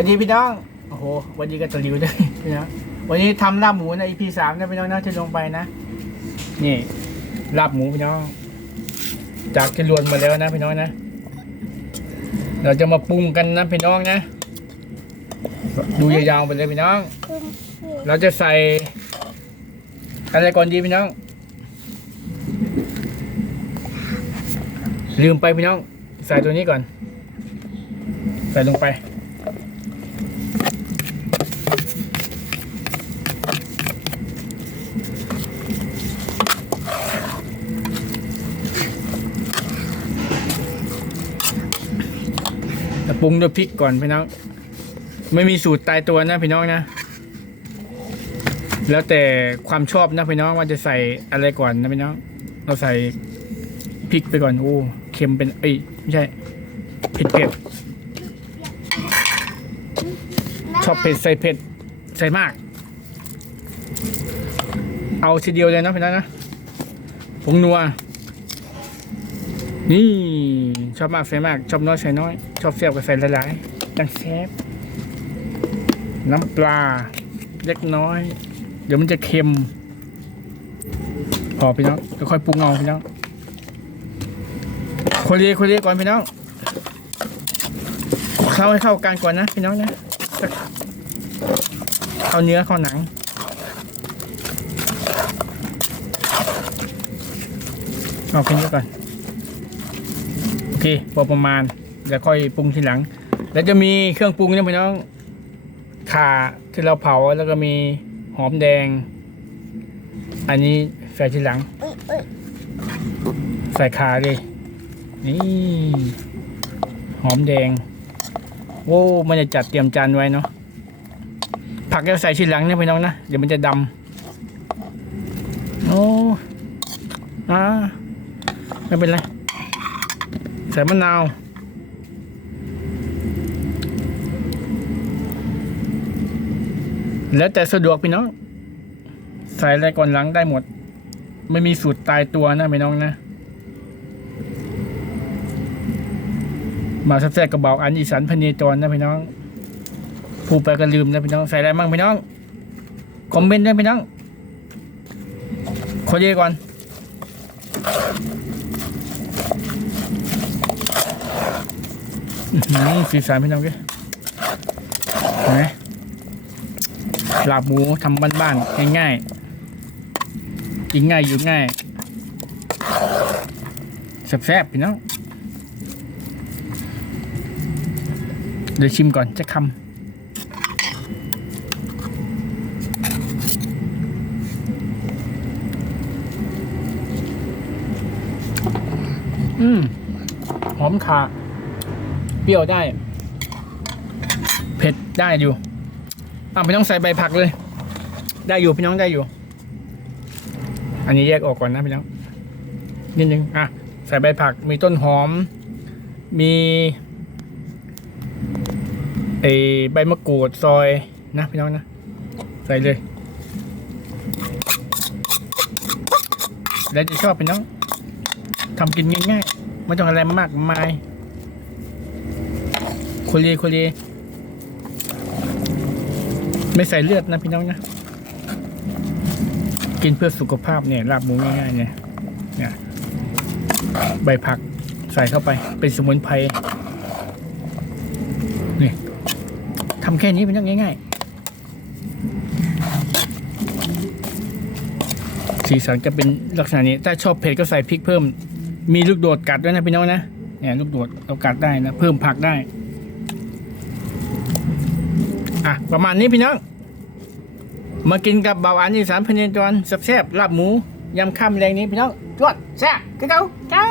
วันนี้พี่น้อง โอ้โห วันนี้ก็ตะลิวด้วยพี่น้อง วันนี้ทำลาบหมูใน EP สามนะพี่น้องนะที่ลงไปนะ นี่ลาบหมูพี่น้อง จากที่รวนมาแล้วนะพี่น้องนะ เราจะมาปรุงกันนะพี่น้องนะ ดูยาวๆไปเลยพี่น้อง เราจะใส่อะไรก่อนดีพี่น้อง ลืมไปพี่น้อง ใส่ตัวนี้ก่อน ใส่ลงไป ปรุงด้วยพริกก่อนพี่น้อง ไม่มีสูตรตายตัวนะพี่น้องนะ แล้วแต่ความชอบนะพี่น้องว่าจะใส่อะไรก่อนนะพี่น้อง เราใส่พริกไปก่อนโอ้เค็มเป็นเอ้ยไม่ใช่เผ็ดเผ็ดชอบเผ็ดใส่เผ็ดใส่มาก เอาทีเดียวเลยนะพี่น้องนะผงนัว นี่ชอบมากใส่มาก ชอบน้อยใส่น้อย ชอบเสียบก็ใส่หลายๆดังแซ่บน้ำปลา เล็กน้อย เดี๋ยวมันจะเค็ม พอพี่น้องแล้วค่อยปรุงเอาพี่น้องคนเรียคนเรียก่อนพี่น้องเข้าให้เข้ากันก่อนนะพี่น้องนะเข้าเนื้อเข้าหนังเอาแค่นี้ก่อน เคพอประมาณเดี๋ยวค่อยปรุงทีหลัง แล้วจะมีเครื่องปรุงเนี่ยพี่น้องข่าที่เราเผาแล้วก็มีหอมแดง อันนี้ใส่ทีหลัง ใส่ขาเลยนี่หอมแดงโอ้มันจะจัดเตรียมจานไว้เนาะผักจะใส่ทีหลังเนี่ยพี่น้องนะเดี๋ยวมันจะดำโอ้อ่าไม่เป็นไร ใส่มะนาวแล้วแต่สะดวกพี่น้อง ใส่อะไรก่อนหลังได้หมด ไม่มีสูตรตายตัวนะพี่น้องนะ มาแซ่บกระเบาอันอีสานพเนจรนะพี่น้องพูดไปก็ลืมนะพี่น้องใส่อะไรบ้างพี่น้อง คอมเมนต์ด้วยพี่น้องขอเยก่อน อื้อหือ สีสันพี่น้องดิเห็นไหมลาบหมูทำบ้านๆง่ายๆกินง่ายอยู่ง่ายแซ่บๆพี่น้องเดี๋ยวชิมก่อนจะคำอืม หอมขา รี้ยวได้ เผ็ดได้อยู่อะไม่ต้องใส่ใบผักเลย ได้อยู่พี่น้องได้อยู่ อันนี้แยกออกก่อนนะพี่น้องนิดนึงอะใส่ใบผักมีต้นหอม มีไอใบมะกรูดซอยนะพี่น้องนะ ใส่เลยแล้วจะชอบพี่น้องทำกินง่ายๆไม่ต้องอะไรมากมาย คเรีคเรีไม่ใส่เลือดนะพี่น้องนะ กินเพื่อสุขภาพเนี่ยลาบหมูง่ายๆเนี่ยเนี่ยใบผักใส่เข้าไป เป็นสมุนไพรนี่ทำแค่นี้เป็นเรื่องง่าย ๆ สีสันจะเป็นลักษณะนี้ ถ้าชอบเผ็ดก็ใส่พริกเพิ่ม มีลูกโดดกัดด้วยนะพี่น้องนะเนี่ยลูกโดดเรากัดได้นะ เพิ่มผักได้ อะ ประมาณนี้พี่น้อง มากินกับเบาหวานอีสานพเนจรแซ่บๆลาบหมูยำข้ามแรงนี้พี่น้องจวดแซ่บคือเก่าเจ้า